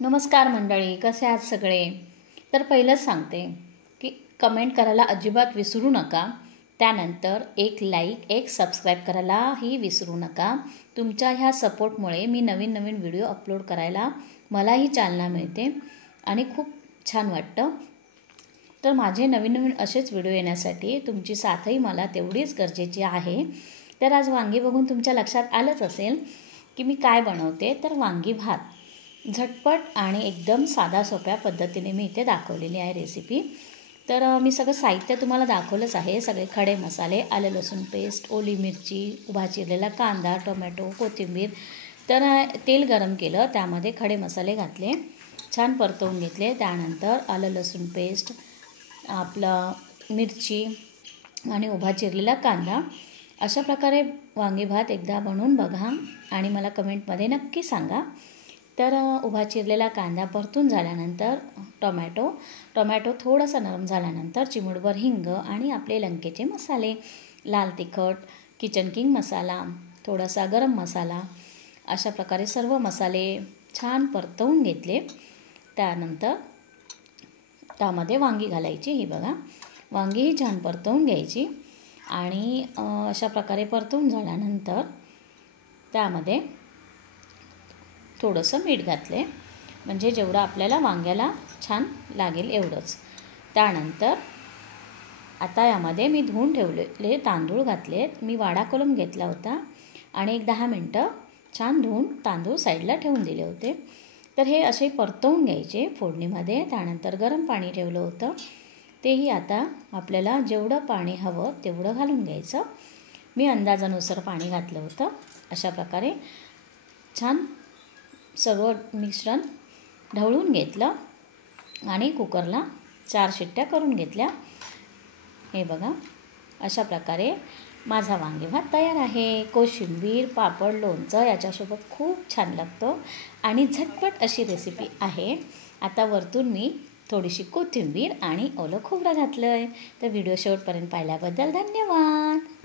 नमस्कार मंडळी, कसे आहात सगळे? तर पहिलंच सांगते की कमेंट करायला अजिबात विसरू नका. त्यानंतर एक लाईक, एक सबस्क्राईब करायलाही विसरू नका. तुमच्या ह्या सपोर्टमुळे मी नवीन नवीन व्हिडिओ अपलोड करायला मलाही चालना मिळते आणि खूप छान वाटतं. तर माझे नवीन नवीन असेच व्हिडिओ येण्यासाठी तुमची साथही मला तेवढीच गरजेची आहे. तर आज वांगी बघून तुमच्या लक्षात आलंच असेल की मी काय बनवते. तर वांगी भात झटपट आणि एकदम साधा सोप्या पद्धतीने मी इथे दाखवलेली आहे रेसिपी. तर मी सगळं साहित्य तुम्हाला दाखवलंच आहे. सगळे खडे मसाले, आलं लसूण पेस्ट, ओली मिरची, उभा चिरलेला कांदा, टोमॅटो, कोथिंबीर. तर तेल गरम केलं, त्यामध्ये खडे मसाले घातले, छान परतवून घेतले. त्यानंतर आलं लसूण पेस्ट, आपलं मिरची आणि उभा चिरलेला कांदा. अशा प्रकारे वांगी भात एकदा बनवून बघा आणि मला कमेंटमध्ये नक्की सांगा. तर उभा चिरलेला कांदा परतून झाल्यानंतर टोमॅटो थोडासा नरम झाल्यानंतर चिमूटभर हिंग आणि आपले लंकेचे मसाले, लाल तिखट, किचन किंग मसाला, थोडासा गरम मसाला, अशा प्रकारे सर्व मसाले छान परतवून घेतले. त्यानंतर त्यामध्ये वांगी घालायची. ही बघा, वांगीही छान परतवून घ्यायची आणि अशा प्रकारे परतवून झाल्यानंतर त्यामध्ये थोडंसं मीठ घातले, म्हणजे जेवढं आपल्याला वांग्याला छान लागेल एवढंच. त्यानंतर आता यामध्ये मी धुवून ठेवलेले तांदूळ घातलेत. मी वाडा कोलम घेतला होता आणि एक 10 मिनटं छान धुवून तांदूळ साईडला ठेवून दिले होते. तर हे असे परतवून घ्यायचे फोडणीमध्ये. त्यानंतर गरम पाणी ठेवलं होतं, तेही आता आपल्याला जेवढं पाणी हवं तेवढं घालून घ्यायचं. मी अंदाजानुसार पाणी घातलं होतं. अशा प्रकारे छान सर्व मिश्रण ढवळून घेतलं आणि कुकरला 4 शिट्ट्या करून घेतल्या. हे बघा, अशा प्रकारे माझा वांगी भात तयार आहे. कोशिंबीर, पापड, लोणचं याच्यासोबत खूप छान लागतो आणि झटपट अशी रेसिपी आहे. आता वरतून मी थोडीशी कोथिंबीर आणि ओलं खोबरं घातलं आहे. तर व्हिडिओ शेवटपर्यंत पाहिल्याबद्दल धन्यवाद.